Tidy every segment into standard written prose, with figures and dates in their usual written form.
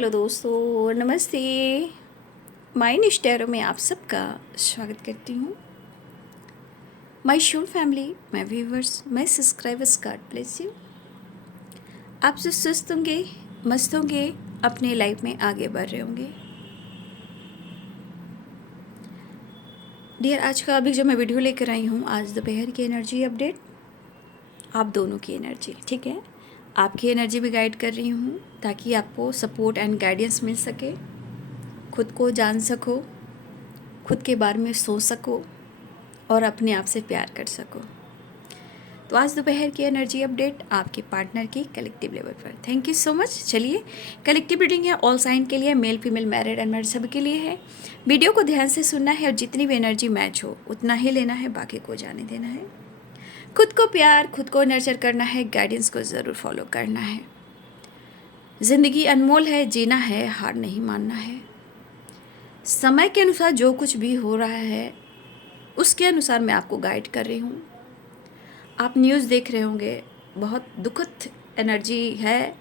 Hello दोस्तों, नमस्ते। My निश टैरो में आप सबका स्वागत करती हूँ। My show family, my viewers, my subscribers, God bless you. आप जो सुस्त होंगे, मस्त होंगे, अपने लाइफ में आगे बढ़ रहे होंगे। डियर, आज का अभी जो मैं वीडियो लेकर आई हूँ, आज दोपहर की एनर्जी अपडेट, आप दोनों की एनर्जी, ठीक है। आपकी एनर्जी भी गाइड कर रही हूँ ताकि आपको सपोर्ट एंड गाइडेंस मिल सके, खुद को जान सको, खुद के बारे में सोच सको और अपने आप से प्यार कर सको। तो आज दोपहर की एनर्जी अपडेट आपके पार्टनर की कलेक्टिव लेवल पर। Thank you so much. चलिए, कलेक्टिव रीडिंग है, ऑल साइन के लिए, male female married and married सभी के लिए है। वीडियो को ध्यान से सुनना है और जितनी भी एनर्जी मैच हो उतना ही लेना है, बाकी को जाने देना है। खुद को प्यार, खुद को नर्चर करना है, गाइडेंस को ज़रूर फॉलो करना है। ज़िंदगी अनमोल है, जीना है, हार नहीं मानना है। समय के अनुसार जो कुछ भी हो रहा है उसके अनुसार मैं आपको गाइड कर रही हूँ। आप न्यूज़ देख रहे होंगे, बहुत दुखद एनर्जी है,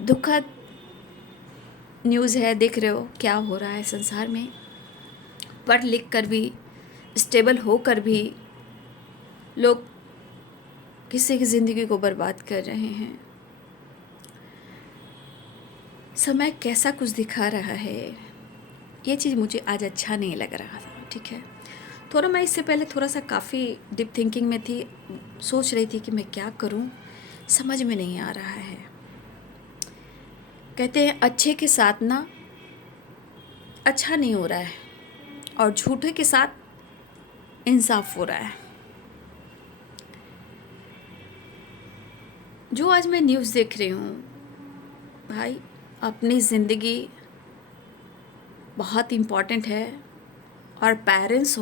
दुखद न्यूज़ है, देख रहे हो क्या हो रहा है संसार में। पढ़ लिख कर भी, स्टेबल होकर भी लोग किसी की ज़िंदगी को बर्बाद कर रहे हैं। समय कैसा कुछ दिखा रहा है, ये चीज़ मुझे आज अच्छा नहीं लग रहा था, ठीक है। थोड़ा मैं इससे पहले थोड़ा सा काफ़ी डीप थिंकिंग में थी, सोच रही थी कि मैं क्या करूं, समझ में नहीं आ रहा है। कहते हैं अच्छे के साथ ना अच्छा नहीं हो रहा है और झूठे के साथ इंसाफ हो रहा है। जो आज मैं न्यूज़ देख रही हूँ, भाई अपनी ज़िंदगी बहुत इम्पॉर्टेंट है और पेरेंट्स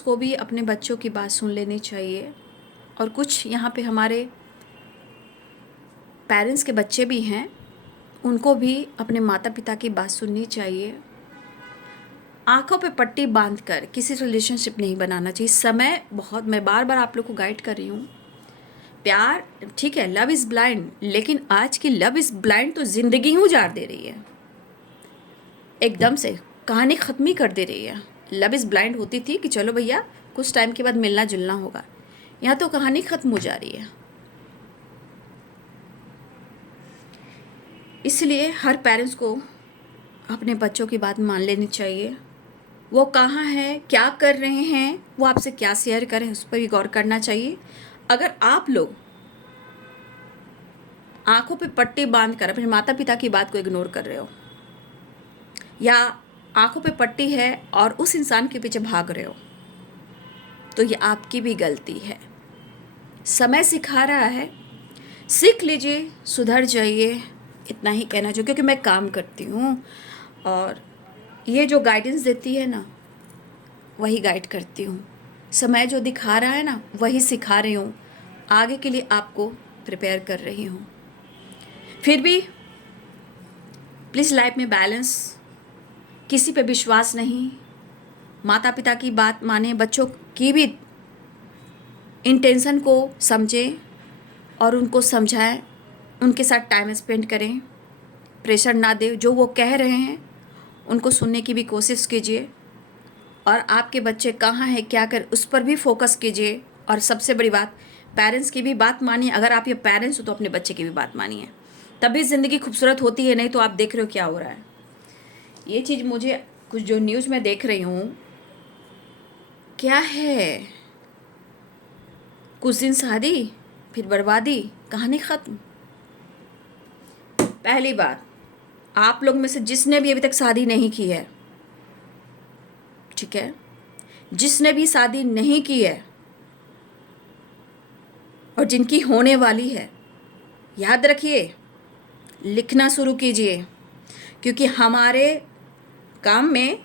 को भी अपने बच्चों की बात सुन लेनी चाहिए। और कुछ यहाँ पे हमारे पेरेंट्स के बच्चे भी हैं, उनको भी अपने माता पिता की बात सुननी चाहिए। आंखों पे पट्टी बांधकर किसी से रिलेशनशिप नहीं बनाना चाहिए। समय बहुत, मैं बार बार आप लोग को गाइड कर रही हूँ। प्यार ठीक है, लव इज़ ब्लाइंड, लेकिन आज की लव इज़ ब्लाइंड तो ज़िंदगी ही उजाड़ दे रही है, एकदम से कहानी ख़त्म ही कर दे रही है। लव इज़ ब्लाइंड होती थी कि चलो भैया कुछ टाइम के बाद मिलना जुलना होगा, यहाँ तो कहानी ख़त्म हो जा रही है। इसलिए हर पेरेंट्स को अपने बच्चों की बात मान लेनी चाहिए। वो कहाँ हैं, क्या कर रहे हैं, वो आपसे क्या शेयर करें, उस पर भी गौर करना चाहिए। अगर आप लोग आंखों पे पट्टी बांधकर अपने माता पिता की बात को इग्नोर कर रहे हो, या आंखों पे पट्टी है और उस इंसान के पीछे भाग रहे हो, तो ये आपकी भी गलती है। समय सिखा रहा है, सीख लीजिए, सुधर जाइए, इतना ही कहना चाहिए। क्योंकि मैं काम करती हूँ और ये जो गाइडेंस देती है ना, वही गाइड करती हूँ। समय जो दिखा रहा है ना, वही सिखा रही हूँ, आगे के लिए आपको प्रिपेयर कर रही हूँ। फिर भी प्लीज़ लाइफ में बैलेंस, किसी पे विश्वास नहीं, माता पिता की बात माने, बच्चों की भी इंटेंशन को समझें और उनको समझाएं, उनके साथ टाइम स्पेंड करें, प्रेशर ना दें। जो वो कह रहे हैं उनको सुनने की भी कोशिश कीजिए, और आपके बच्चे कहाँ हैं, क्या कर, उस पर भी फोकस कीजिए। और सबसे बड़ी बात, पेरेंट्स की भी बात मानिए। अगर आप ये पेरेंट्स हो तो अपने बच्चे की भी बात मानिए, तभी ज़िंदगी खूबसूरत होती है। नहीं तो आप देख रहे हो क्या हो रहा है। ये चीज़ मुझे कुछ जो न्यूज़ में देख रही हूँ, क्या है, कुछ दिन शादी फिर बर्बादी, कहानी ख़त्म। पहली बात, आप लोग में से जिसने भी अभी तक शादी नहीं की है, ठीक है, जिसने भी शादी नहीं की है और जिनकी होने वाली है, याद रखिए, लिखना शुरू कीजिए। क्योंकि हमारे काम में,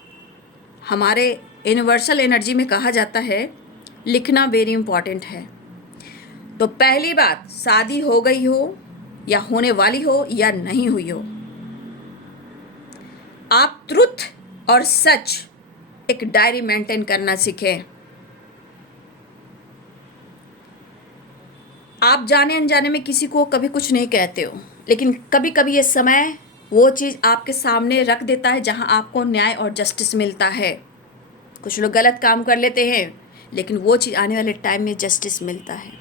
हमारे यूनिवर्सल एनर्जी में कहा जाता है लिखना वेरी इंपॉर्टेंट है। तो पहली बात, शादी हो गई हो या होने वाली हो या नहीं हुई हो, आप ट्रुथ और सच एक डायरी मेंटेन करना सीखें। आप जाने अनजाने में किसी को कभी कुछ नहीं कहते हो, लेकिन कभी कभी ये समय वो चीज़ आपके सामने रख देता है जहां आपको न्याय और जस्टिस मिलता है। कुछ लोग गलत काम कर लेते हैं, लेकिन वो चीज़ आने वाले टाइम में जस्टिस मिलता है,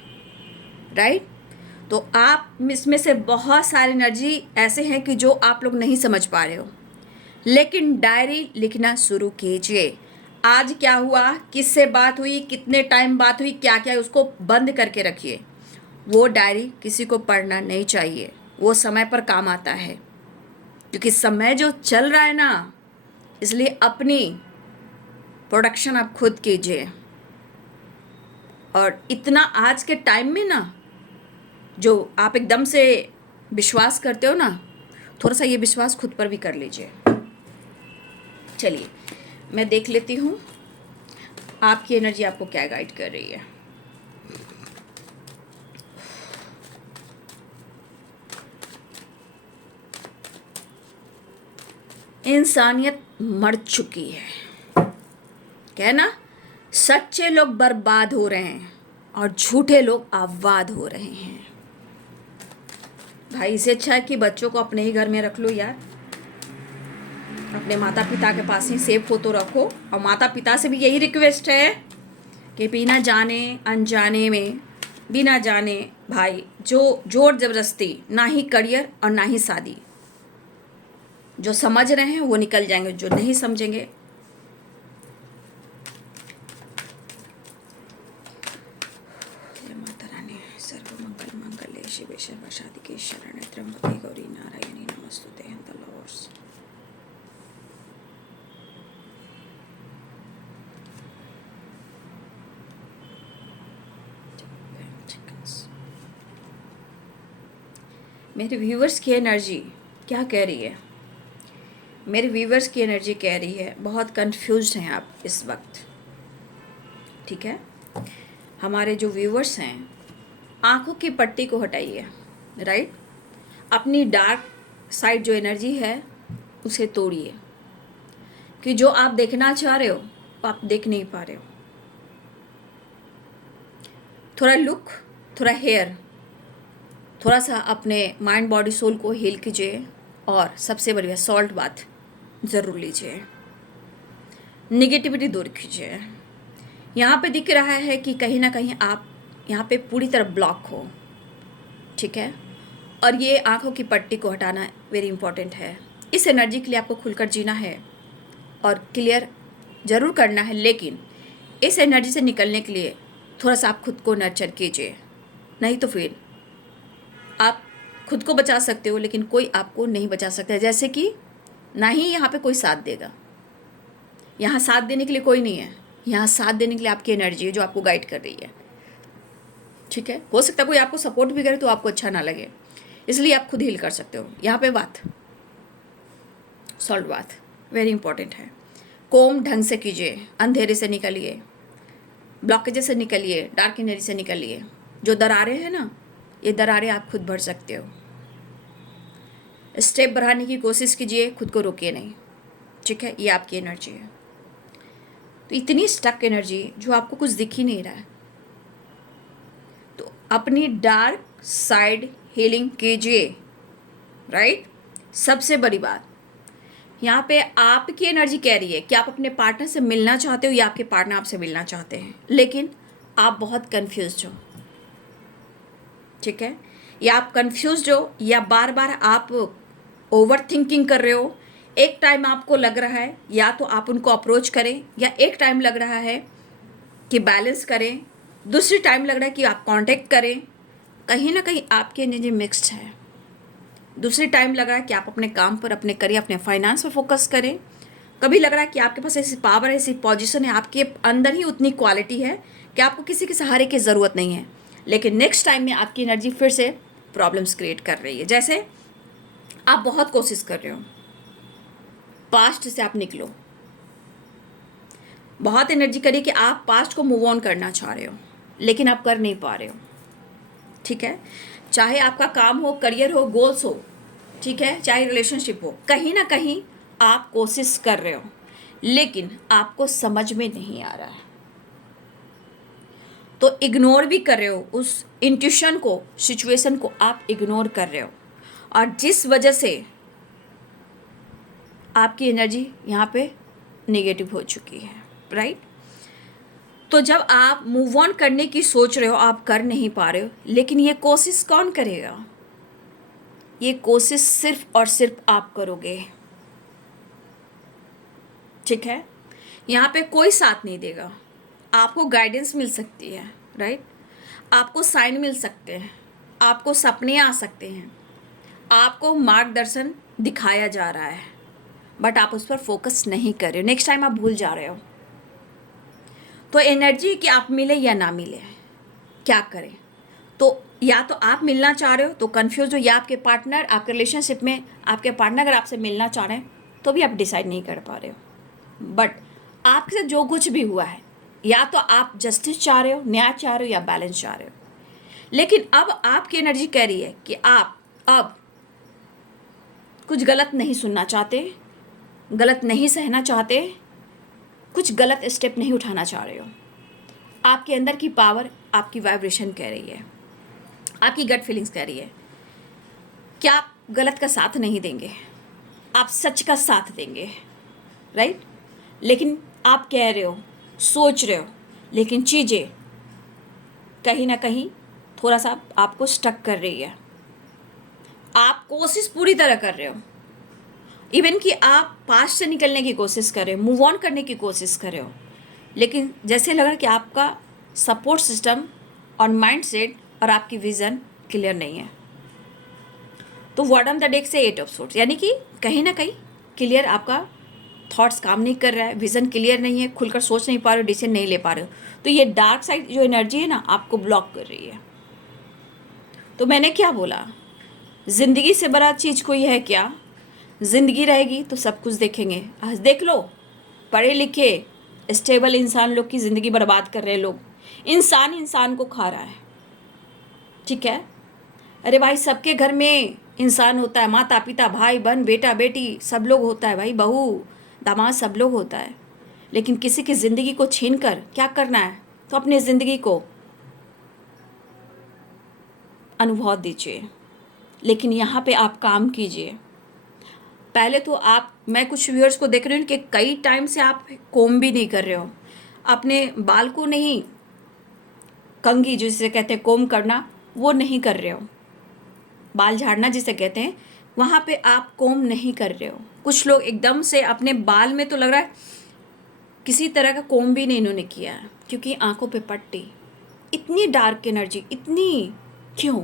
राइट। तो आप इसमें से बहुत सारी एनर्जी ऐसे हैं कि जो आप लोग नहीं समझ पा रहे हो, लेकिन डायरी लिखना शुरू कीजिए। आज क्या हुआ, किससे बात हुई, कितने टाइम बात हुई, क्या क्या, उसको बंद करके रखिए। वो डायरी किसी को पढ़ना नहीं चाहिए, वो समय पर काम आता है, क्योंकि समय जो चल रहा है ना, इसलिए अपनी प्रोडक्शन आप खुद कीजिए। और इतना आज के टाइम में ना, जो आप एकदम से विश्वास करते हो ना, थोड़ा सा ये विश्वास खुद पर भी कर लीजिए। चलिए मैं देख लेती हूँ आपकी एनर्जी आपको क्या गाइड कर रही है। इंसानियत मर चुकी है, कहना सच्चे लोग बर्बाद हो रहे हैं और झूठे लोग आबाद हो रहे हैं। भाई इससे अच्छा है कि बच्चों को अपने ही घर में रख लो यार, अपने माता पिता के पास ही सेफ हो तो रखो। और माता पिता से भी यही रिक्वेस्ट है कि बिना जाने अनजाने में, बिना जाने भाई, जो जोर जबरदस्ती, ना ही करियर और ना ही शादी। जो समझ रहे हैं वो निकल जाएंगे, जो नहीं समझेंगे माता रानी सर्वमंगल मंगल्ये शिवे सर्वसाधिके शरण्ये त्र्यंबके गौरी नारायणी नमस्तुते। मेरे व्यूवर्स की एनर्जी क्या कह रही है? मेरे व्यूवर्स की एनर्जी कह रही है बहुत कंफ्यूज्ड हैं आप इस वक्त, ठीक है। हमारे जो व्यूवर्स हैं, आंखों की पट्टी को हटाइए, राइट। अपनी डार्क साइड जो एनर्जी है उसे तोड़िए, कि जो आप देखना चाह रहे हो वो आप देख नहीं पा रहे हो। थोड़ा लुक, थोड़ा हेयर, थोड़ा सा अपने माइंड बॉडी सोल को हील कीजिए। और सबसे बढ़िया सॉल्ट बाथ ज़रूर लीजिए, निगेटिविटी दूर कीजिए। यहाँ पे दिख रहा है कि कहीं ना कहीं आप यहाँ पे पूरी तरह ब्लॉक हो, ठीक है। और ये आंखों की पट्टी को हटाना वेरी इंपॉर्टेंट है। इस एनर्जी के लिए आपको खुलकर जीना है और क्लियर ज़रूर करना है, लेकिन इस एनर्जी से निकलने के लिए थोड़ा सा आप खुद को नर्चर कीजिए। नहीं तो फिर आप खुद को बचा सकते हो, लेकिन कोई आपको नहीं बचा सकता है। जैसे कि ना ही यहाँ पे कोई साथ देगा, यहाँ साथ देने के लिए कोई नहीं है, यहाँ साथ देने के लिए आपकी एनर्जी है जो आपको गाइड कर रही है, ठीक है। हो सकता है कोई आपको सपोर्ट भी करे तो आपको अच्छा ना लगे, इसलिए आप खुद हील कर सकते हो। यहाँ पे बात सॉल्ट बाथ वेरी इंपॉर्टेंट है। कोम ढंग से कीजिए, अंधेरे से निकलिए, ब्लॉकेजेस से निकलिए, डार्क एनर्जी से निकलिए। जो दरारें हैं ना, ये दरारें आप खुद भर सकते हो। स्टेप बढ़ाने की कोशिश कीजिए, खुद को रोकिए नहीं, ठीक है। ये आपकी एनर्जी है। तो इतनी स्टक एनर्जी जो आपको कुछ दिख ही नहीं रहा है, तो अपनी डार्क साइड हीलिंग कीजिए, राइट। सबसे बड़ी बात यहाँ पे आपकी एनर्जी कह रही है कि आप अपने पार्टनर से मिलना चाहते हो या आपके पार्टनर आपसे मिलना चाहते हैं, लेकिन आप बहुत कंफ्यूज हो, ठीक है। या आप कंफ्यूज हो या बार बार आप ओवर थिंकिंग कर रहे हो। एक टाइम आपको लग रहा है या तो आप उनको अप्रोच करें, या एक टाइम लग रहा है कि बैलेंस करें, दूसरी टाइम लग रहा है कि आप कांटेक्ट करें। कहीं ना कहीं आपकी एनर्जी मिक्स्ड है। दूसरी टाइम लग रहा है कि आप अपने काम पर, अपने करियर, अपने फाइनेंस पर फोकस करें। कभी लग रहा है कि आपके पास ऐसी पावर है, ऐसी पोजीशन है, आपके अंदर ही उतनी क्वालिटी है कि आपको किसी के सहारे की ज़रूरत नहीं है। लेकिन नेक्स्ट टाइम में आपकी एनर्जी फिर से प्रॉब्लम्स क्रिएट कर रही है। जैसे आप बहुत कोशिश कर रहे हो, पास्ट से आप निकलो, बहुत एनर्जी करिए कि आप पास्ट को मूव ऑन करना चाह रहे हो, लेकिन आप कर नहीं पा रहे हो, ठीक है। चाहे आपका काम हो, करियर हो, गोल्स हो, ठीक है, चाहे रिलेशनशिप हो, कहीं ना कहीं आप कोशिश कर रहे हो, लेकिन आपको समझ में नहीं आ रहा है। तो इग्नोर भी कर रहे हो उस इंट्यूशन को, सिचुएशन को आप इग्नोर कर रहे हो, और जिस वजह से आपकी एनर्जी यहाँ पे नेगेटिव हो चुकी है, राइट। तो जब आप मूव ऑन करने की सोच रहे हो, आप कर नहीं पा रहे हो, लेकिन ये कोशिश कौन करेगा? ये कोशिश सिर्फ और सिर्फ आप करोगे, ठीक है। यहाँ पे कोई साथ नहीं देगा। आपको गाइडेंस मिल सकती है, राइट, आपको साइन मिल सकते हैं, आपको सपने आ सकते हैं, आपको मार्गदर्शन दिखाया जा रहा है, बट आप उस पर फोकस नहीं कर रहे हो। नेक्स्ट टाइम आप भूल जा रहे हो। तो एनर्जी कि आप मिले या ना मिले, क्या करें? तो या तो आप मिलना चाह रहे हो तो कंफ्यूज हो, या आपके पार्टनर, आपके रिलेशनशिप में आपके पार्टनर अगर आपसे मिलना चाह रहे हैं तो भी आप डिसाइड नहीं कर पा रहे हो। बट आपके साथ जो कुछ भी हुआ है, या तो आप जस्टिस चाह रहे हो, न्याय चाह रहे हो, या बैलेंस चाह रहे हो। लेकिन अब आपकी एनर्जी कह रही है कि आप अब कुछ गलत नहीं सुनना चाहते, गलत नहीं सहना चाहते, कुछ गलत स्टेप नहीं उठाना चाह रहे हो। आपके अंदर की पावर, आपकी वाइब्रेशन कह रही है, आपकी गट फीलिंग्स कह रही है कि आप गलत का साथ नहीं देंगे, आप सच का साथ देंगे, राइट। लेकिन आप कह रहे हो, सोच रहे हो, लेकिन चीज़ें कहीं ना कहीं थोड़ा सा आपको स्टक कर रही है। आप कोशिश पूरी तरह कर रहे हो, इवन कि आप पास्ट से निकलने की कोशिश कर रहे हो, मूव ऑन करने की कोशिश कर रहे हो, लेकिन जैसे लग रहा है कि आपका सपोर्ट सिस्टम और माइंड सेट और आपकी विज़न क्लियर नहीं है। तो बॉटम द डेक से 8 ऑफ सोर्ड्स, यानी कि कहीं ना कहीं क्लियर आपका थॉट्स काम नहीं कर रहा है, विज़न क्लियर नहीं है, खुलकर सोच नहीं पा रहे हो, डिसीजन नहीं ले पा रहे हो। तो ये डार्क साइड जो एनर्जी है ना, आपको ब्लॉक कर रही है। तो मैंने क्या बोला, ज़िंदगी से बड़ा चीज़ कोई है क्या? ज़िंदगी रहेगी तो सब कुछ देखेंगे। आज देख लो, पढ़े लिखे स्टेबल इंसान लोग की ज़िंदगी बर्बाद कर रहे हैं लोग। इंसान इंसान को खा रहा है, ठीक है। अरे भाई, सबके घर में इंसान होता है, माता पिता, भाई बहन, बेटा बेटी, सब लोग होता है भाई, बहू दामाद, सब लोग होता है। लेकिन किसी की ज़िंदगी को छीन कर क्या करना है? तो अपनी ज़िंदगी को अनुभव दीजिए, लेकिन यहाँ पे आप काम कीजिए। पहले तो आप, मैं कुछ व्यूअर्स को देख रही हूँ कि कई टाइम से आप कोम भी नहीं कर रहे हो, अपने बाल को नहीं, कंघी जिसे कहते हैं कोम करना, वो नहीं कर रहे हो, बाल झाड़ना जिसे कहते हैं, वहाँ पे आप कोम नहीं कर रहे हो। कुछ लोग एकदम से अपने बाल में तो लग रहा है किसी तरह का कोम भी नहीं इन्होंने किया है, क्योंकि आंखों पे पट्टी, इतनी डार्क एनर्जी, इतनी क्यों?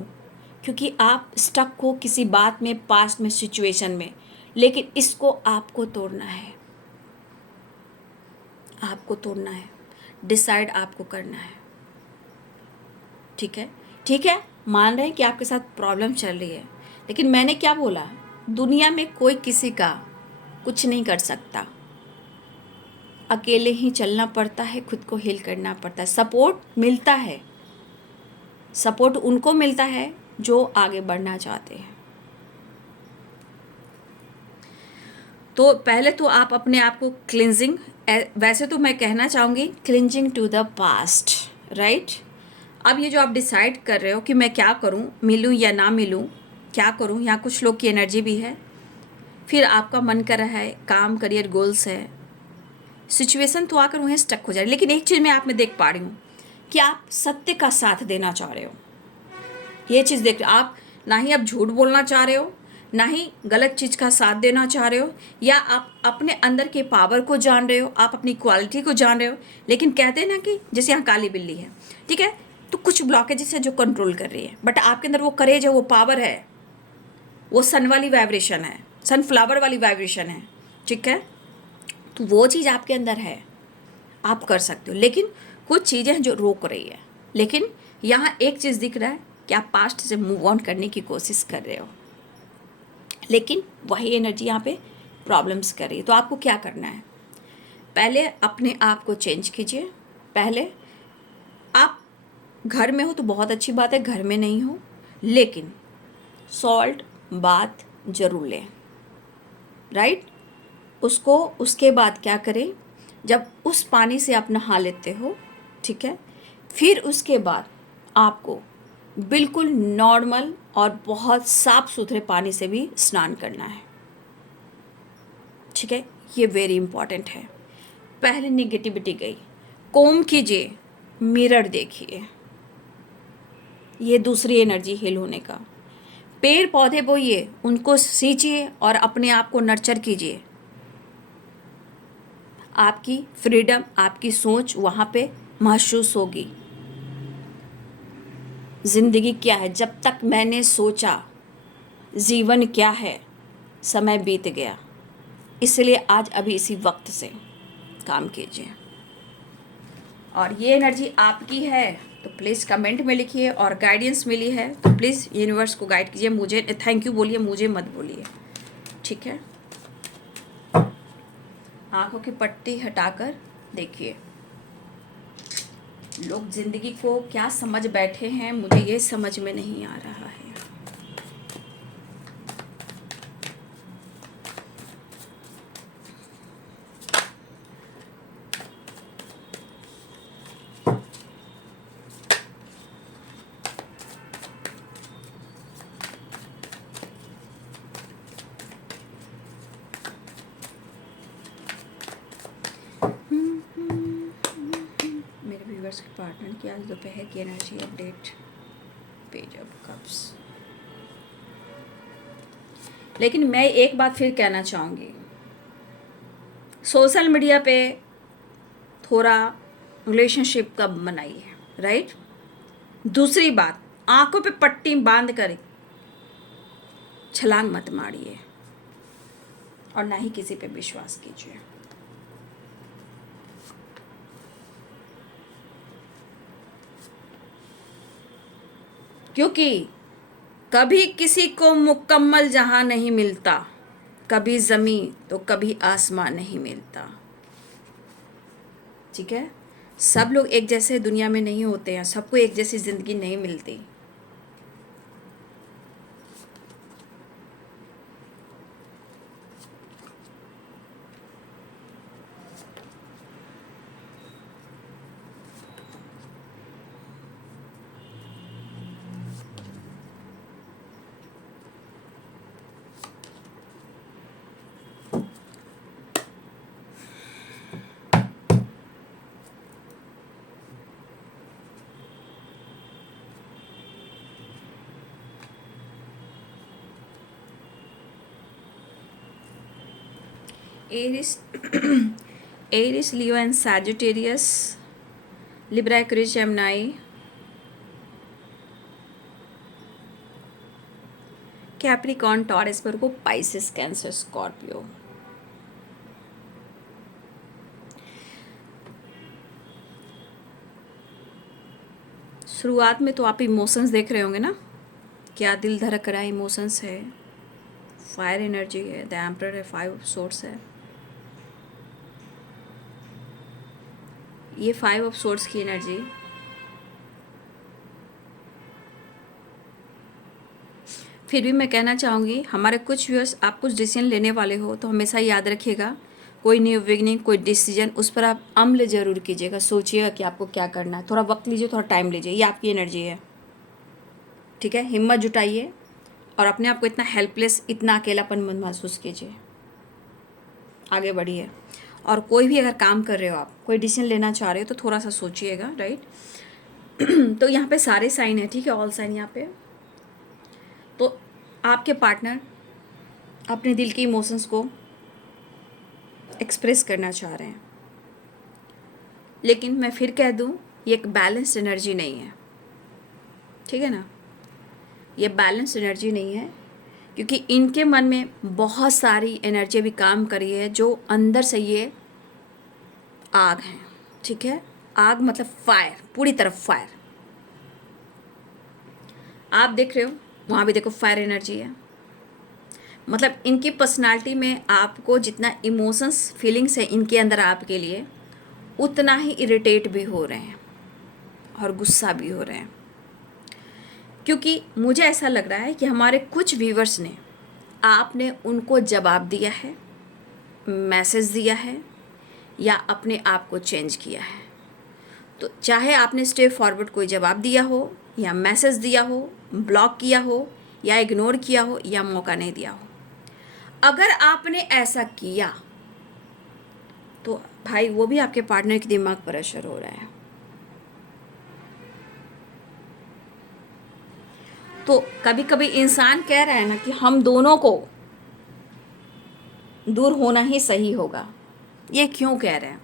क्योंकि आप स्टक हो किसी बात में, पास्ट में, सिचुएशन में। लेकिन इसको आपको तोड़ना है, आपको तोड़ना है, डिसाइड आपको करना है, ठीक है। ठीक है, मान रहे हैं कि आपके साथ प्रॉब्लम चल रही है, लेकिन मैंने क्या बोला, दुनिया में कोई किसी का कुछ नहीं कर सकता, अकेले ही चलना पड़ता है, खुद को हील करना पड़ता है। सपोर्ट मिलता है, सपोर्ट उनको मिलता है जो आगे बढ़ना चाहते हैं। तो पहले तो आप अपने आप को क्लिनजिंग, वैसे तो मैं कहना चाहूँगी clinging to the past, right. अब ये जो आप डिसाइड कर रहे हो कि मैं क्या करूँ, मिलूँ या ना मिलूँ, क्या करूँ, यहाँ कुछ लोग की एनर्जी भी है, फिर आपका मन कर रहा है, काम, करियर, गोल्स है, सिचुएशन तो आकर वहीं स्टक हो जाए। लेकिन एक चीज़ मैं आप में देख पा रही हूँ कि आप सत्य का साथ देना चाह रहे हो, ये चीज़ देख रहे हो आप। ना ही आप झूठ बोलना चाह रहे हो, ना ही गलत चीज़ का साथ देना चाह रहे हो, या आप अपने अंदर के पावर को जान रहे हो, आप अपनी क्वालिटी को जान रहे हो। लेकिन कहते हैं ना कि जैसे यहाँ काली बिल्ली है, ठीक है, तो कुछ ब्लॉकेजेस है जो कंट्रोल कर रही है, बट आपके अंदर वो करेज है, वो पावर है, वो सन वाली वाइब्रेशन है, सनफ्लावर वाली वाइब्रेशन है, ठीक है। तो वो चीज़ आपके अंदर है, आप कर सकते हो। लेकिन कुछ चीज़ें हैं जो रोक रही है। लेकिन यहाँ एक चीज़ दिख रहा है कि आप पास्ट से मूव ऑन करने की कोशिश कर रहे हो, लेकिन वही एनर्जी यहाँ पे प्रॉब्लम्स कर रही है। तो आपको क्या करना है, पहले अपने आप को चेंज कीजिए। पहले आप घर में हो तो बहुत अच्छी बात है, घर में नहीं हो, लेकिन सॉल्ट बाथ ज़रूर लें, राइट। उसको, उसके बाद क्या करें, जब उस पानी से आप नहा लेते हो, ठीक है, फिर उसके बाद आपको बिल्कुल नॉर्मल और बहुत साफ सुथरे पानी से भी स्नान करना है, ठीक है। ये वेरी इंपॉर्टेंट है। पहले निगेटिविटी गई, कोम कीजिए, मिरर देखिए, ये दूसरी एनर्जी हील होने का। पेड़ पौधे बोइए, उनको सींचिए और अपने आप को नर्चर कीजिए। आपकी फ्रीडम, आपकी सोच वहाँ पे महसूस होगी। ज़िंदगी क्या है, जब तक मैंने सोचा जीवन क्या है, समय बीत गया। इसलिए आज अभी इसी वक्त से काम कीजिए। और ये एनर्जी आपकी है तो प्लीज़ कमेंट में लिखिए, और गाइडेंस मिली है तो प्लीज़ यूनिवर्स को गाइड कीजिए। मुझे थैंक यू बोलिए, मुझे मत बोलिए, ठीक है। आंखों की पट्टी हटाकर देखिए, लोग जिंदगी को क्या समझ बैठे हैं, मुझे ये समझ में नहीं आ रहा है। मेरे व्यूअर्स के पार्टनर की आज दोपहर की energy update, page of cups. लेकिन मैं एक बात फिर कहना चाहूँगी, सोशल मीडिया पे थोड़ा रिलेशनशिप कब बनाइए, राइट। दूसरी बात, आंखों पे पट्टी बांध कर छलांग मत मारिए, और ना ही किसी पे विश्वास कीजिए। क्योंकि कभी किसी को मुकम्मल जहां नहीं मिलता, कभी ज़मीन तो कभी आसमान नहीं मिलता, ठीक है। सब लोग एक जैसे दुनिया में नहीं होते हैं, सबको एक जैसी ज़िंदगी नहीं मिलती। Aries, Aries, Leo and Sagittarius, Libra, Aquarius, Gemini, Capricorn, Taurus, Virgo, Pisces, Cancer, Scorpio। शुरुआत में तो आप इमोशंस देख रहे होंगे ना, क्या दिल धड़क रहा है, इमोशंस है, फायर एनर्जी है, द एम्परर है, 5 ऑफ सोर्ड्स है। ये 5 ऑफ सोर्ड्स की एनर्जी फिर भी मैं कहना चाहूँगी, हमारे कुछ व्यूअर्स, आप कुछ डिसीजन लेने वाले हो तो हमेशा याद रखिएगा, कोई न्यू बिगनिंग, कोई डिसीजन, उस पर आप अमल ज़रूर कीजिएगा, सोचिएगा कि आपको क्या करना है। थोड़ा वक्त लीजिए, थोड़ा टाइम लीजिए, ये आपकी एनर्जी है, ठीक है। हिम्मत जुटाइए और अपने आप को इतना हेल्पलेस, इतना अकेलापन मत महसूस कीजिए, आगे बढ़िए। और कोई भी अगर काम कर रहे हो, आप कोई डिसीजन लेना चाह रहे हो तो थोड़ा सा सोचिएगा, राइट। तो यहाँ पे सारे साइन है, ठीक है, ऑल साइन यहाँ पे। तो आपके पार्टनर अपने दिल के इमोशंस को एक्सप्रेस करना चाह रहे हैं, लेकिन मैं फिर कह दूं, ये एक बैलेंस्ड एनर्जी नहीं है, ठीक है ना। ये बैलेंस्ड एनर्जी नहीं है, क्योंकि इनके मन में बहुत सारी एनर्जी भी काम कर रही है, जो अंदर से ये आग है, ठीक है। आग मतलब फायर, पूरी तरफ फायर। आप देख रहे हो, वहाँ भी देखो फायर एनर्जी है। मतलब इनकी पर्सनालिटी में आपको जितना इमोशंस, फीलिंग्स है इनके अंदर आपके लिए, उतना ही इरिटेट भी हो रहे हैं और गुस्सा भी हो रहे हैं। क्योंकि मुझे ऐसा लग रहा है कि हमारे कुछ व्यूवर्स ने, आपने उनको जवाब दिया है, मैसेज दिया है, या अपने आप को चेंज किया है। तो चाहे आपने स्टेप फॉरवर्ड कोई जवाब दिया हो या मैसेज दिया हो, ब्लॉक किया हो या इग्नोर किया हो या मौका नहीं दिया हो, अगर आपने ऐसा किया तो भाई वो भी आपके पार्टनर के दिमाग पर असर हो रहा है। तो कभी कभी इंसान कह रहा है ना कि हम दोनों को दूर होना ही सही होगा। ये क्यों कह रहे हैं?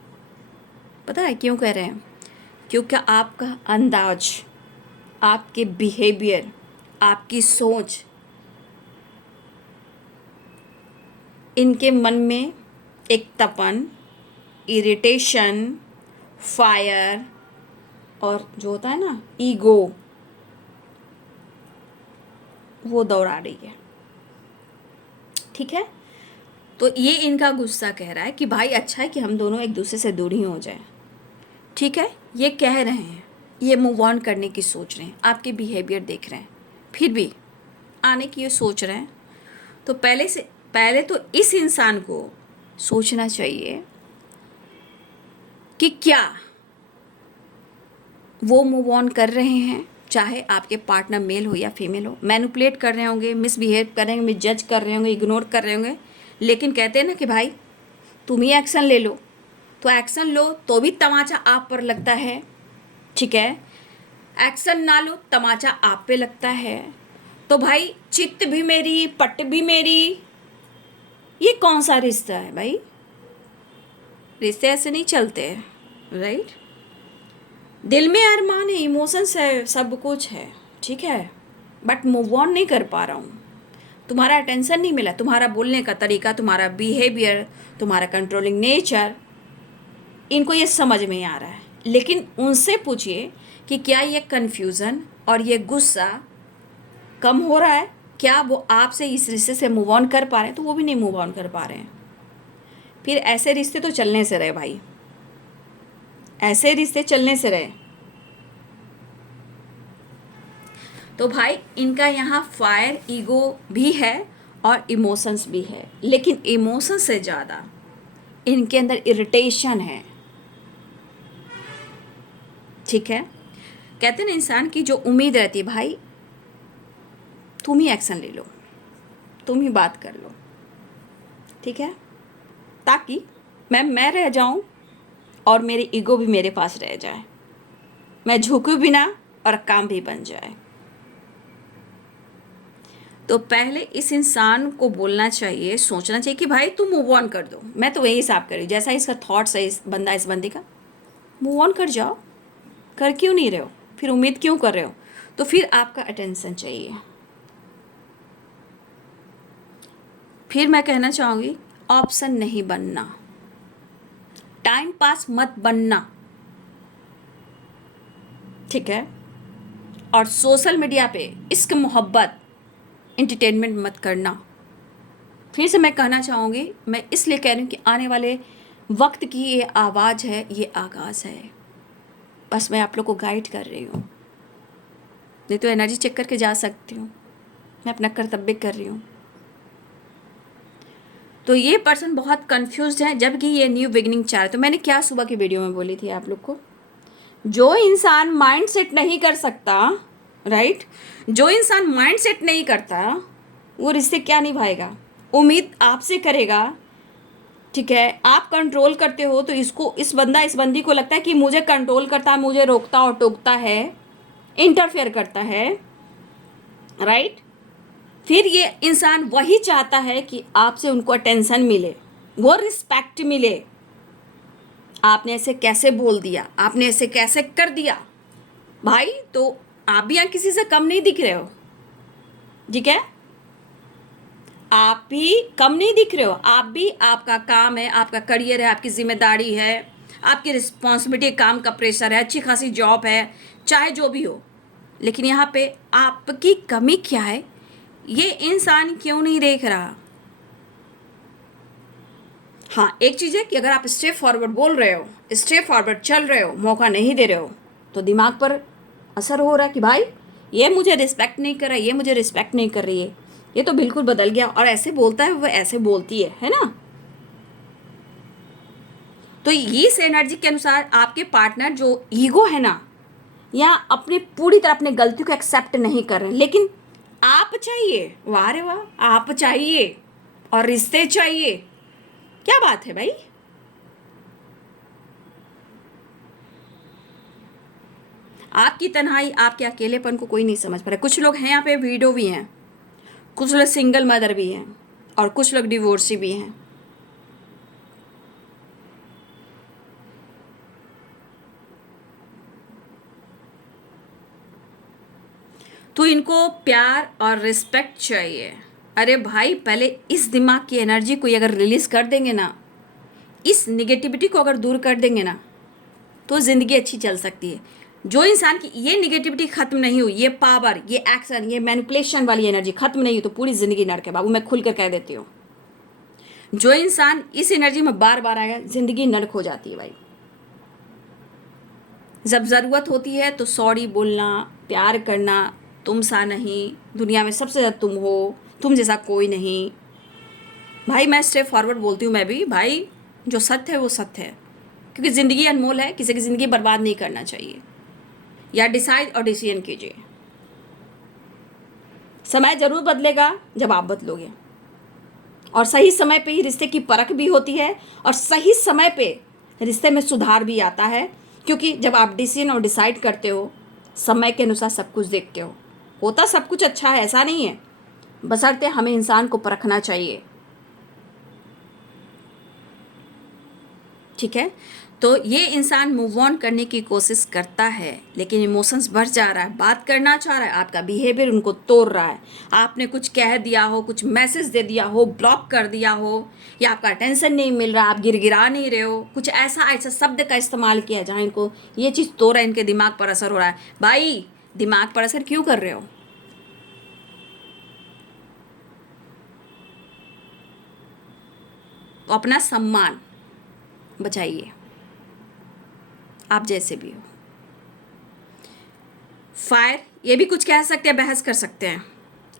पता है क्यों कह रहे हैं? क्योंकि आपका अंदाज, आपके बिहेवियर, आपकी सोच इनके मन में एक तपन, इरिटेशन, फायर और जो होता है ना ईगो, वो दौड़ा रही है। ठीक है, तो ये इनका गुस्सा कह रहा है कि भाई अच्छा है कि हम दोनों एक दूसरे से दूर ही हो जाएं। ठीक है, ये कह रहे हैं, ये मूव ऑन करने की सोच रहे हैं, आपके बिहेवियर देख रहे हैं, फिर भी आने की ये सोच रहे हैं। तो पहले तो इस इंसान को सोचना चाहिए कि क्या वो मूव ऑन कर रहे हैं, चाहे आपके पार्टनर मेल हो या फीमेल हो, मैनिपुलेट कर रहे होंगे, मिसबिहेव कर रहे होंगे, मिसजज कर रहे होंगे, इग्नोर कर रहे होंगे, लेकिन कहते हैं ना कि भाई तुम ही एक्शन ले लो। तो एक्शन लो तो भी तमाचा आप पर लगता है। ठीक है, एक्शन ना लो तमाचा आप पे लगता है। तो भाई चित्त भी मेरी, पट भी मेरी, ये कौन सा रिश्ता है भाई? रिश्ते ऐसे नहीं चलते, राइट? दिल में अरमान है, इमोशंस है, सब कुछ है, ठीक है, बट मूव ऑन नहीं कर पा रहा हूँ। तुम्हारा अटेंशन नहीं मिला, तुम्हारा बोलने का तरीका, तुम्हारा बिहेवियर, तुम्हारा कंट्रोलिंग नेचर, इनको ये समझ में आ रहा है। लेकिन उनसे पूछिए कि क्या ये कन्फ्यूज़न और ये गुस्सा कम हो रहा है? क्या वो आपसे इस रिश्ते से मूव ऑन कर पा रहे हैं? तो वो भी नहीं मूव ऑन कर पा रहे हैं। फिर ऐसे रिश्ते तो चलने से रहे भाई, ऐसे रिश्ते चलने से रहे। तो भाई इनका यहाँ फायर, ईगो भी है और इमोशंस भी है, लेकिन इमोशंस से ज़्यादा इनके अंदर इरिटेशन है। ठीक है, कहते हैं ना इंसान की जो उम्मीद रहती है, भाई तुम ही एक्शन ले लो, तुम ही बात कर लो, ठीक है, ताकि मैं रह जाऊं और मेरी ईगो भी मेरे पास रह जाए, मैं झुकूं भी ना और काम भी बन जाए। तो पहले इस इंसान को बोलना चाहिए, सोचना चाहिए कि भाई तुम मूव ऑन कर दो। मैं तो वही हिसाब कर रही हूँ, जैसा इसका थॉट्स है इस बंदी का, मूव ऑन कर जाओ। कर क्यों नहीं रहे हो? फिर उम्मीद क्यों कर रहे हो? तो फिर आपका अटेंशन चाहिए। फिर मैं कहना चाहूँगी, ऑप्शन नहीं बनना, टाइम पास मत बनना, ठीक है, और सोशल मीडिया पे इश्क मोहब्बत एंटरटेनमेंट मत करना। फिर से मैं कहना चाहूँगी, मैं इसलिए कह रही हूँ कि आने वाले वक्त की ये आवाज़ है, ये आगाज़ है, बस मैं आप लोग को गाइड कर रही हूँ। नहीं तो एनर्जी चेक करके जा सकती हूँ, मैं अपना कर्तव्य कर रही हूँ। तो ये पर्सन बहुत कंफ्यूज्ड है, जबकि ये न्यू बिगिनिंग चाह रहे। तो मैंने क्या सुबह की वीडियो में बोली थी आप लोग को, जो इंसान माइंड सेट नहीं कर सकता, राइट, जो इंसान माइंड सेट नहीं करता वो रिश्ते क्या निभाएगा, उम्मीद आपसे करेगा, ठीक है, आप कंट्रोल करते हो तो इसको, इस बंदी को लगता है कि मुझे कंट्रोल करता है, मुझे रोकता और टोकता है, इंटरफेयर करता है, राइट। फिर ये इंसान वही चाहता है कि आपसे उनको अटेंशन मिले, वो रिस्पेक्ट मिले। आपने ऐसे कैसे बोल दिया, आपने ऐसे कैसे कर दिया भाई, तो आप भी यहाँ किसी से कम नहीं दिख रहे हो, ठीक है, आप भी कम नहीं दिख रहे हो, आप भी, आपका काम है, आपका करियर है, आपकी जिम्मेदारी है, आपकी रिस्पॉन्सिबिलिटी, काम का प्रेशर है, अच्छी खासी जॉब है, चाहे जो भी हो, लेकिन यहाँ पे आपकी कमी क्या है ये इंसान क्यों नहीं देख रहा। हाँ, एक चीज़ है कि अगर आप स्टेप फॉरवर्ड बोल रहे हो, स्टेप फॉरवर्ड चल रहे हो, मौका नहीं दे रहे हो, तो दिमाग पर असर हो रहा है कि भाई ये मुझे रिस्पेक्ट नहीं कर रहा, ये मुझे रिस्पेक्ट नहीं कर रही है, ये तो बिल्कुल बदल गया और ऐसे बोलता है, वो ऐसे बोलती है ना। तो इस एनर्जी के अनुसार आपके पार्टनर जो ईगो है ना, या अपने पूरी तरह अपने गलती को एक्सेप्ट नहीं कर रहे हैं, लेकिन आप चाहिए, वाह रे वाह, आप चाहिए और रिश्ते चाहिए, क्या बात है भाई। आपकी तन्हाई, आपके अकेलेपन को कोई नहीं समझ पा रहा। कुछ लोग हैं यहाँ पे, वीडो भी हैं, कुछ लोग सिंगल मदर भी हैं, और कुछ लोग डिवोर्सी भी हैं। तो इनको प्यार और रिस्पेक्ट चाहिए। अरे भाई, पहले इस दिमाग की एनर्जी को अगर रिलीज कर देंगे ना, इस निगेटिविटी को अगर दूर कर देंगे ना, तो ज़िंदगी अच्छी चल सकती है। जो इंसान की ये निगेटिविटी खत्म नहीं हुई, ये पावर, ये एक्शन, ये मैनिपुलेशन वाली एनर्जी खत्म नहीं हुई, तो पूरी ज़िंदगी नर्क है बाबू, मैं खुल कर कह देती हूँ। जो इंसान इस एनर्जी में बार बार आएगा, ज़िंदगी नर्क हो जाती है भाई। जब ज़रूरत होती है तो सॉरी बोलना, प्यार करना, तुम सा नहीं, दुनिया में सबसे ज़्यादा तुम हो, तुम जैसा कोई नहीं। भाई मैं स्ट्रेट फॉरवर्ड बोलती हूँ, मैं भी भाई, जो सत्य है वो सत्य है, क्योंकि ज़िंदगी अनमोल है, किसी की ज़िंदगी बर्बाद नहीं करना चाहिए। या डिसाइड और डिसीजन कीजिए। समय ज़रूर बदलेगा जब आप बदलोगे, और सही समय पे ही रिश्ते की परख भी होती है, और सही समय पे रिश्ते में सुधार भी आता है, क्योंकि जब आप डिसीजन और डिसाइड करते हो, समय के अनुसार सब कुछ देखते हो, होता सब कुछ अच्छा है ऐसा नहीं है, बशर्ते हमें इंसान को परखना चाहिए। ठीक है, तो ये इंसान मूव ऑन करने की कोशिश करता है, लेकिन इमोशंस बढ़ जा रहा है, बात करना चाह रहा है, आपका बिहेवियर उनको तोड़ रहा है। आपने कुछ कह दिया हो, कुछ मैसेज दे दिया हो, ब्लॉक कर दिया हो, या आपका अटेंशन नहीं मिल रहा, आप गिरगिरा नहीं रहे हो, कुछ ऐसा ऐसा शब्द का इस्तेमाल किया जहाँ इनको ये चीज़ तोड़ रहा है, इनके दिमाग पर असर हो रहा है। भाई, दिमाग पर असर क्यों कर रहे हो? तो अपना सम्मान बचाइए, आप जैसे भी हो। फायर, ये भी कुछ कह सकते हैं, बहस कर सकते हैं,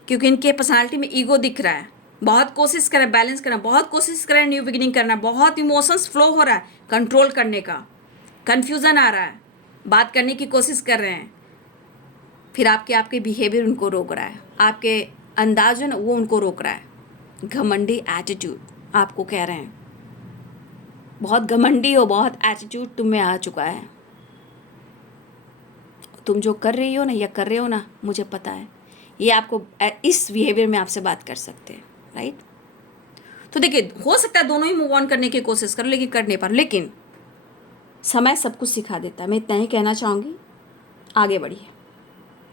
क्योंकि इनके पर्सनालिटी में ईगो दिख रहा है। बहुत कोशिश करें बैलेंस करना, बहुत कोशिश करें न्यू बिगिनिंग करना, बहुत इमोशंस फ्लो हो रहा है कंट्रोल करने का, कन्फ्यूज़न आ रहा है, बात करने की कोशिश कर रहे हैं, फिर आपके बिहेवियर उनको रोक रहा है, आपके अंदाज है ना वो उनको रोक रहा है। घमंडी एटीट्यूड आपको कह रहे हैं, बहुत घमंडी हो, बहुत एटीट्यूड तुम में आ चुका है। तुम जो कर रही हो ना या कर रहे हो ना, मुझे पता है, ये आपको इस बिहेवियर में आपसे बात कर सकते हैं, राइट। तो देखिए, हो सकता है दोनों ही मूव ऑन करने की कोशिश करो, लेकिन कर नहीं पा रहे, लेकिन समय सब कुछ सिखा देता है। मैं इतना ही कहना चाहूँगी, आगे बढ़िए,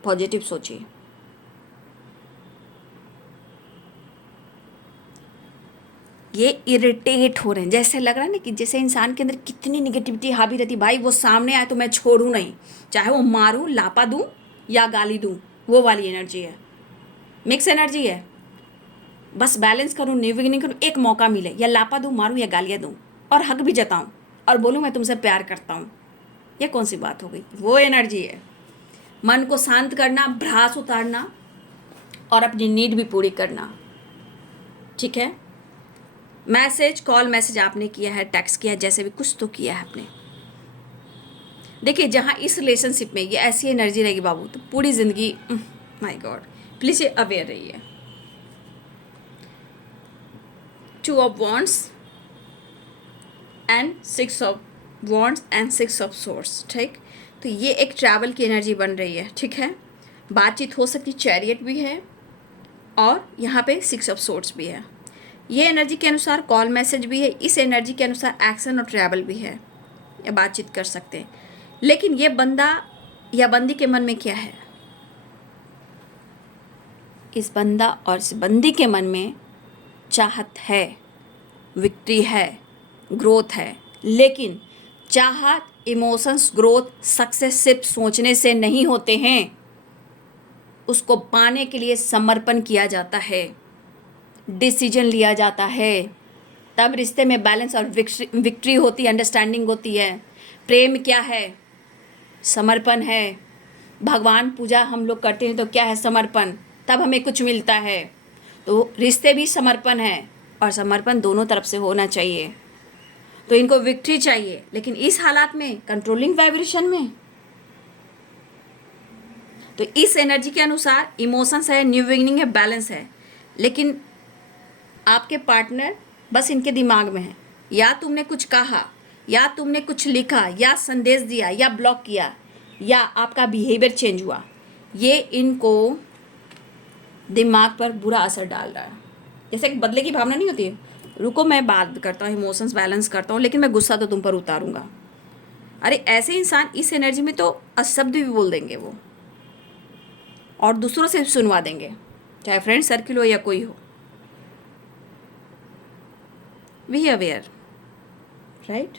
पॉजिटिव सोचिए। ये इरिटेट हो रहे हैं, जैसे लग रहा है ना कि जैसे इंसान के अंदर कितनी निगेटिविटी हावी रहती, भाई वो सामने आए तो मैं छोड़ूं नहीं, चाहे वो मारूं, लापा दूं या गाली दूं, वो वाली एनर्जी है, मिक्स एनर्जी है। बस बैलेंस करूं, न्यू बिगिनिंग करूं, एक मौका मिले, या लापा दूं, मारूं या गालियाँ दूं, और हक भी जताऊं और बोलूं मैं तुमसे प्यार करता हूं। ये कौन सी बात हो गई? वो एनर्जी है। मन को शांत करना, भ्रास उतारना, और अपनी नीड भी पूरी करना। ठीक है, मैसेज, कॉल मैसेज आपने किया है, टेक्स्ट किया है, जैसे भी कुछ तो किया है आपने। देखिए, जहाँ इस रिलेशनशिप में ये ऐसी एनर्जी रहेगी बाबू, तो पूरी ज़िंदगी, माय गॉड, प्लीज़ ये अवेयर रहिए। 2 of wands and 6 of wands and 6 of source, ठीक। तो ये एक ट्रैवल की एनर्जी बन रही है, ठीक है। बातचीत हो सकती, चैरियट भी है, और यहाँ पे 6 ऑफ सोर्स भी है। ये एनर्जी के अनुसार कॉल मैसेज भी है, इस एनर्जी के अनुसार एक्शन और ट्रैवल भी है, या बातचीत कर सकते हैं। लेकिन ये बंदा या बंदी के मन में क्या है? इस बंदा और इस बंदी के मन में चाहत है, विक्ट्री है, ग्रोथ है, लेकिन चाहत, इमोशंस, ग्रोथ, सक्सेस सिर्फ सोचने से नहीं होते हैं, उसको पाने के लिए समर्पण किया जाता है, डिसीजन लिया जाता है, तब रिश्ते में बैलेंस और विक्ट्री होती है, अंडरस्टैंडिंग होती है। प्रेम क्या है? समर्पण है। भगवान पूजा हम लोग करते हैं तो क्या है? समर्पण, तब हमें कुछ मिलता है। तो रिश्ते भी समर्पण है, और समर्पण दोनों तरफ से होना चाहिए। तो इनको विक्ट्री चाहिए, लेकिन इस हालात में कंट्रोलिंग वाइब्रेशन में, तो इस एनर्जी के अनुसार इमोशंस है, न्यू बिगिनिंग है, बैलेंस है, लेकिन आपके पार्टनर बस इनके दिमाग में है। या तुमने कुछ कहा, या तुमने कुछ लिखा, या संदेश दिया, या ब्लॉक किया, या आपका बिहेवियर चेंज हुआ, ये इनको दिमाग पर बुरा असर डाल रहा है। जैसे एक बदले की भावना नहीं होती है, रुको मैं बात करता हूँ, इमोशंस बैलेंस करता हूँ, लेकिन मैं गुस्सा तो तुम पर उतारूंगा। अरे ऐसे इंसान इस एनर्जी में तो अशब्द भी बोल देंगे वो, और दूसरों से भी सुनवा देंगे, चाहे फ्रेंड सर्किल हो या कोई हो। Be aware, right.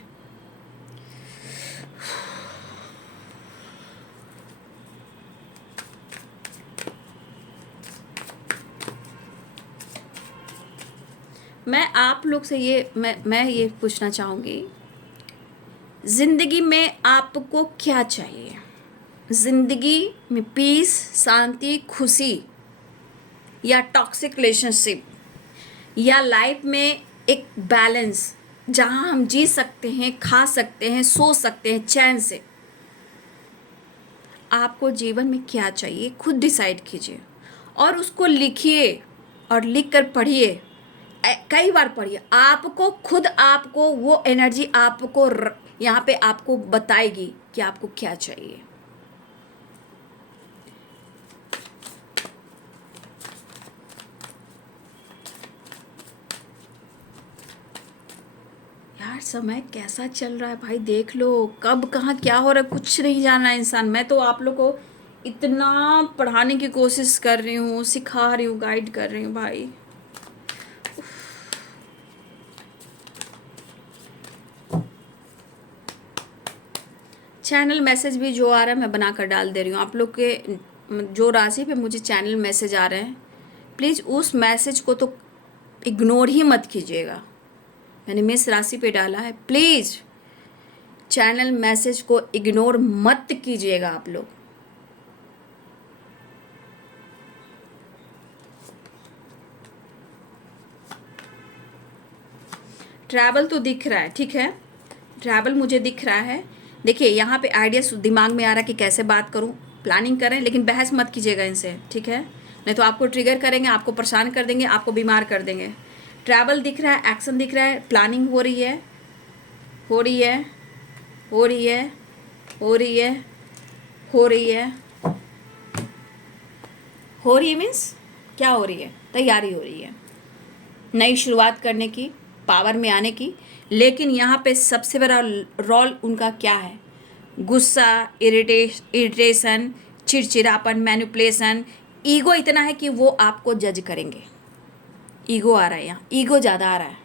मैं आप लोग से मैं ये पूछना चाहूँगी, ज़िंदगी में आपको क्या चाहिए? ज़िंदगी में पीस, शांति, खुशी, या टॉक्सिक रिलेशनशिप, या लाइफ में एक बैलेंस जहाँ हम जी सकते हैं, खा सकते हैं, सो सकते हैं चैन से? आपको जीवन में क्या चाहिए खुद डिसाइड कीजिए, और उसको लिखिए और लिख कर पढ़िए, कई बार पढ़िए। आपको खुद, आपको वो एनर्जी आपको यहाँ पे आपको बताएगी कि आपको क्या चाहिए। यार समय कैसा चल रहा है भाई, देख लो, कब कहाँ क्या हो रहा है कुछ नहीं जाना इंसान। मैं तो आप लोग को इतना पढ़ाने की कोशिश कर रही हूँ, सिखा रही हूँ, गाइड कर रही हूँ भाई। चैनल मैसेज भी जो आ रहा है मैं बना कर डाल दे रही हूँ। आप लोग के जो राशि पे मुझे चैनल मैसेज आ रहे हैं, प्लीज़ उस मैसेज को तो इग्नोर ही मत कीजिएगा। मैंने मेष राशि पे डाला है, प्लीज़ चैनल मैसेज को इग्नोर मत कीजिएगा आप लोग। ट्रैवल तो दिख रहा है, ठीक है, ट्रैवल मुझे दिख रहा है। देखिए यहाँ पे आइडिया दिमाग में आ रहा है कि कैसे बात करूँ, प्लानिंग करें, लेकिन बहस मत कीजिएगा इनसे, ठीक है, नहीं तो आपको ट्रिगर करेंगे, आपको परेशान कर देंगे, आपको बीमार कर देंगे। ट्रैवल दिख रहा है, एक्शन दिख रहा है, प्लानिंग हो रही है, हो रही है, हो रही है, हो रही है, हो रही है, हो रही है, मीन्स क्या हो रही है? तैयारी हो रही है नई शुरुआत करने की, पावर में आने की। लेकिन यहाँ पे सबसे बड़ा रोल उनका क्या है? गुस्सा, इरिटेशन, चिड़चिड़ापन, मैनिपुलेशन, ईगो इतना है कि वो आपको जज करेंगे। ईगो आ रहा है यहाँ, ईगो ज़्यादा आ रहा है,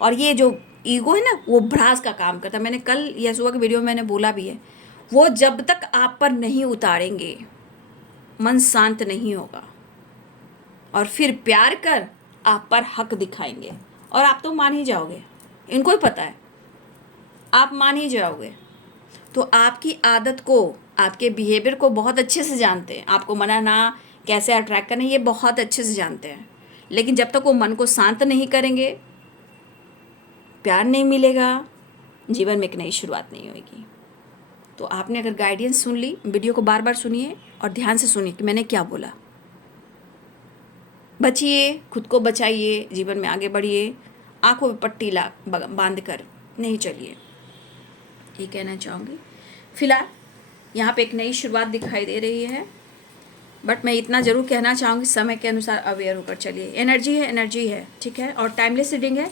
और ये जो ईगो है ना वो भ्रास का काम करता है। मैंने कल या सुबह की वीडियो में मैंने बोला भी है, वो जब तक आप पर नहीं उतारेंगे मन शांत नहीं होगा, और फिर प्यार कर आप पर हक दिखाएंगे, और आप तो मान ही जाओगे, इनको ही पता है, आप मान ही जाओगे। तो आपकी आदत को, आपके बिहेवियर को बहुत अच्छे से जानते हैं, आपको मनाना, कैसे अट्रैक्ट करना, ये बहुत अच्छे से जानते हैं। लेकिन जब तक वो मन को शांत नहीं करेंगे, प्यार नहीं मिलेगा, जीवन में एक नई शुरुआत नहीं होगी। तो आपने अगर गाइडेंस सुन ली, वीडियो को बार बार सुनिए और ध्यान से सुनिए कि मैंने क्या बोला। बचिए, खुद को बचाइए, जीवन में आगे बढ़िए, आंखों में पट्टी बांध कर नहीं चलिए, ये कहना चाहूँगी। फिलहाल यहाँ पे एक नई शुरुआत दिखाई दे रही है, बट मैं इतना ज़रूर कहना चाहूँगी, समय के अनुसार अवेयर होकर चलिए। एनर्जी है, ठीक है, और टाइमलेस रीडिंग है।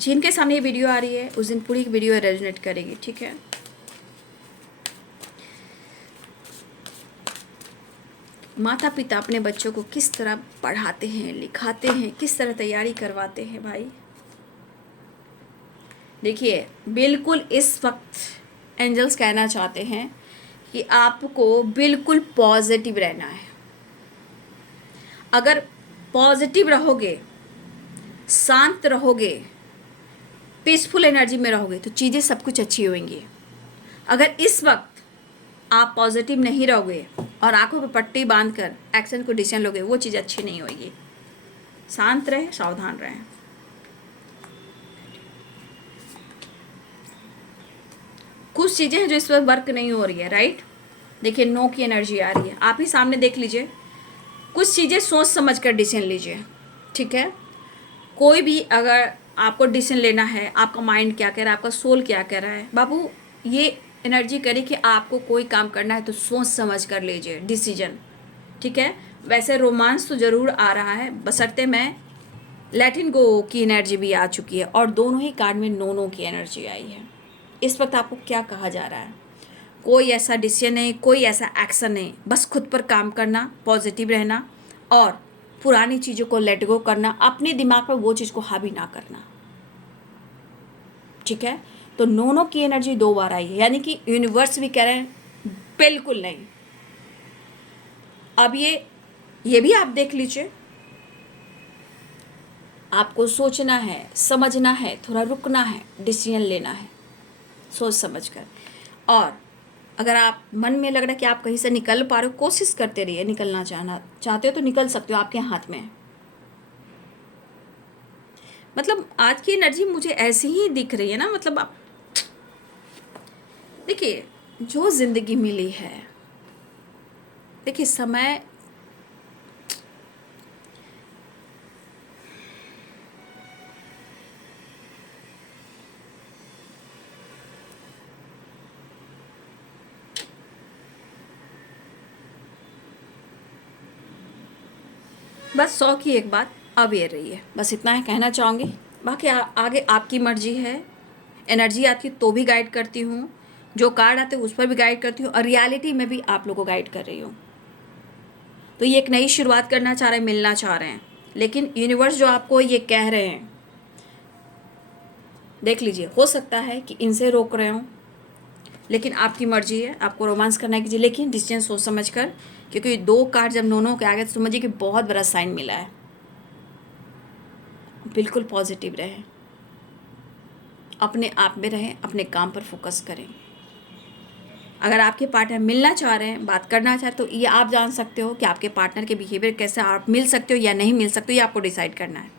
जिनके सामने ये वीडियो आ रही है उस दिन पूरी वीडियो रेजोनेट करेगी, ठीक है। माता पिता अपने बच्चों को किस तरह पढ़ाते हैं, लिखाते हैं, किस तरह तैयारी करवाते हैं भाई। देखिए बिल्कुल इस वक्त एंजल्स कहना चाहते हैं कि आपको बिल्कुल पॉजिटिव रहना है। अगर पॉजिटिव रहोगे, शांत रहोगे, पीसफुल एनर्जी में रहोगे, तो चीज़ें सब कुछ अच्छी होंगी। अगर इस वक्त आप पॉजिटिव नहीं रहोगे और आंखों पे पट्टी बांधकर एक्शन को डिसीजन लोगे, वो चीज़ अच्छी नहीं होगी। शांत रहें, सावधान रहें। कुछ चीज़ें हैं जो इस पर वर्क नहीं हो रही है, राइट। देखिए नो की एनर्जी आ रही है, आप ही सामने देख लीजिए। कुछ चीज़ें सोच समझ कर डिसीजन लीजिए, ठीक है। कोई भी अगर आपको डिसीजन लेना है, आपका माइंड क्या कह रहा है, आपका सोल क्या कह रहा है, बाबू ये एनर्जी करे कि आपको कोई काम करना है तो सोच समझ कर लीजिए डिसीजन, ठीक है। वैसे रोमांस तो ज़रूर आ रहा है, बशर्ते मैं लेट इन गो की एनर्जी भी आ चुकी है और दोनों ही कार्ड में नो नो की एनर्जी आई है। इस वक्त आपको क्या कहा जा रहा है? कोई ऐसा डिसीजन नहीं, कोई ऐसा एक्शन नहीं, बस खुद पर काम करना, पॉजिटिव रहना और पुरानी चीज़ों को लेट गो करना, अपने दिमाग पर वो चीज़ को हावी ना करना, ठीक है। तो नो नो की एनर्जी 2 बार आई है, यानी कि यूनिवर्स भी कह रहे हैं बिल्कुल नहीं। अब ये भी आप देख लीजिए, आपको सोचना है, समझना है, थोड़ा रुकना है, डिसीजन लेना है सोच समझ कर। और अगर आप मन में लग रहा है कि आप कहीं से निकल पा रहे हो, कोशिश करते रहिए। निकलना चाहते हो तो निकल सकते हो, आपके हाथ में है। मतलब आज की एनर्जी मुझे ऐसी ही दिख रही है ना, मतलब आप देखिए जो जिंदगी मिली है, देखिए समय बस 100 की एक बात अवेयर रही है, बस इतना है कहना चाहूँगी। बाकी आगे आपकी मर्जी है। एनर्जी आती है तो भी गाइड करती हूँ, जो कार्ड आते हैं उस पर भी गाइड करती हूँ और रियलिटी में भी आप लोगों को गाइड कर रही हूँ। तो ये एक नई शुरुआत करना चाह रहे हैं, मिलना चाह रहे हैं, लेकिन यूनिवर्स जो आपको ये कह रहे हैं, देख लीजिए, हो सकता है कि इनसे रोक रहे हो, लेकिन आपकी मर्जी है, आपको रोमांस करना है कीजिए, लेकिन डिसीजन सोच समझ कर, क्योंकि 2 कार्ड जब नोनों के आगे तो समझिए कि बहुत बड़ा साइन मिला है। बिल्कुल पॉजिटिव रहें, अपने आप में रहें, अपने काम पर फोकस करें। अगर आपके पार्टनर मिलना चाह रहे हैं, बात करना चाह रहे हैं, तो ये आप जान सकते हो कि आपके पार्टनर के बिहेवियर कैसे, आप मिल सकते हो या नहीं मिल सकते हो, ये आपको डिसाइड करना है।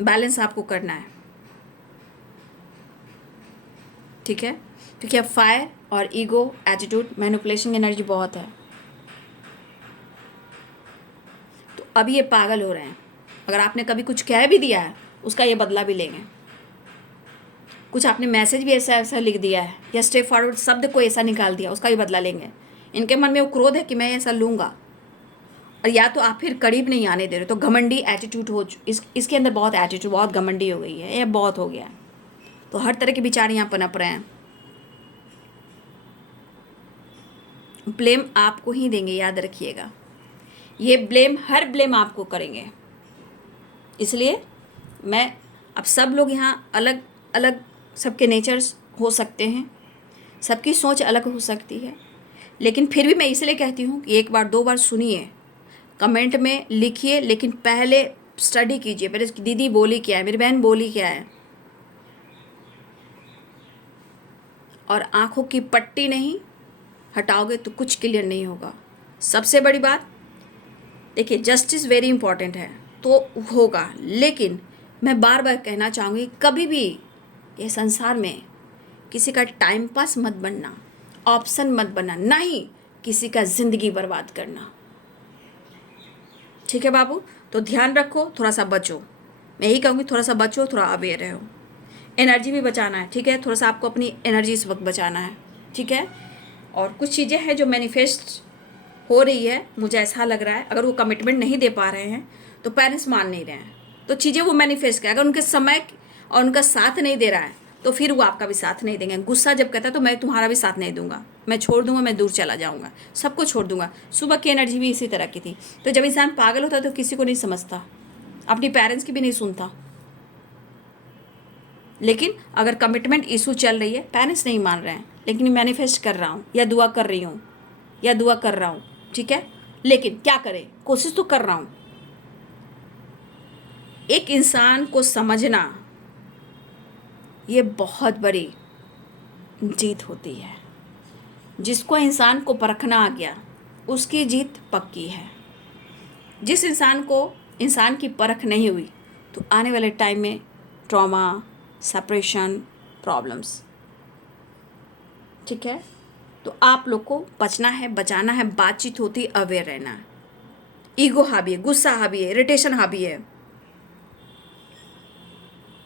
बैलेंस आपको करना है, ठीक है। क्योंकि अब फायर और ईगो, एटीट्यूड, मैनिपुलेशन एनर्जी बहुत है, तो अब ये पागल हो रहे हैं। अगर आपने कभी कुछ कह भी दिया है, उसका ये बदला भी लेंगे। कुछ आपने मैसेज भी ऐसा ऐसा लिख दिया है या स्टेप फॉरवर्ड शब्द को ऐसा निकाल दिया, उसका भी बदला लेंगे। इनके मन में वो क्रोध है कि मैं ऐसा लूँगा, और या तो आप फिर करीब नहीं आने दे रहे, तो घमंडी एटीट्यूड इसके अंदर बहुत एटीट्यूड, बहुत घमंडी हो गई है, ये बहुत हो गया है। तो हर तरह के विचार यहाँ पनप रहे हैं। ब्लेम आपको ही देंगे, याद रखिएगा, ये हर ब्लेम आपको करेंगे। इसलिए मैं, अब सब लोग यहाँ अलग अलग, सबके नेचर्स हो सकते हैं, सबकी सोच अलग हो सकती है, लेकिन फिर भी मैं इसलिए कहती हूँ कि 1 बार 2 बार सुनिए, कमेंट में लिखिए, लेकिन पहले स्टडी कीजिए, पहले उसकी दीदी बोली क्या है, मेरी बहन बोली क्या है। और आंखों की पट्टी नहीं हटाओगे तो कुछ क्लियर नहीं होगा। सबसे बड़ी बात देखिए, जस्टिस वेरी इंपॉर्टेंट है तो होगा, लेकिन मैं बार बार कहना चाहूँगी, कभी भी ये संसार में किसी का टाइम पास मत बनना, ऑप्शन मत बनना, ना ही किसी का ज़िंदगी बर्बाद करना, ठीक है बाबू। तो ध्यान रखो, थोड़ा सा बचो, मैं यही कहूँगी, थोड़ा सा बचो, थोड़ा अवेयर रहो। एनर्जी भी बचाना है, ठीक है, थोड़ा सा आपको अपनी एनर्जी इस वक्त बचाना है, ठीक है। और कुछ चीज़ें हैं जो मैनिफेस्ट हो रही है, मुझे ऐसा लग रहा है, अगर वो कमिटमेंट नहीं दे पा रहे हैं तो पेरेंट्स मान नहीं रहे हैं, तो चीज़ें वो मैनिफेस्ट करें। अगर उनके समय और उनका साथ नहीं दे रहा है तो फिर वो आपका भी साथ नहीं देंगे। गुस्सा जब कहता है तो मैं तुम्हारा भी साथ नहीं दूंगा, मैं छोड़ दूंगा, मैं दूर चला जाऊंगा, सबको छोड़ दूंगा। सुबह की एनर्जी भी इसी तरह की थी। तो जब इंसान पागल होता है तो किसी को नहीं समझता, अपनी पेरेंट्स की भी नहीं सुनता। लेकिन अगर कमिटमेंट इशू चल रही है, पेरेंट्स नहीं मान रहे हैं, लेकिन मैनिफेस्ट कर रहा हूँ या दुआ कर रही हूँ या दुआ कर रहा हूँ, ठीक है, लेकिन क्या करें, कोशिश तो कर रहा हूँ। एक इंसान को समझना ये बहुत बड़ी जीत होती है। जिसको इंसान को परखना आ गया उसकी जीत पक्की है। जिस इंसान को इंसान की परख नहीं हुई तो आने वाले टाइम में ट्रॉमा, सेपरेशन, प्रॉब्लम्स, ठीक है। तो आप लोग को बचना है, बचाना है, बातचीत होती अवेयर रहना है। ईगो हावी है, गुस्सा हावी है, इरिटेशन हावी है,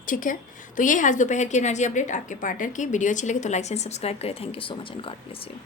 ठीक है। तो ये आज दोपहर की एनर्जी अपडेट आपके पार्टनर की। वीडियो अच्छी लगे तो लाइक एंड सब्सक्राइब करें। Thank you so much and God bless you.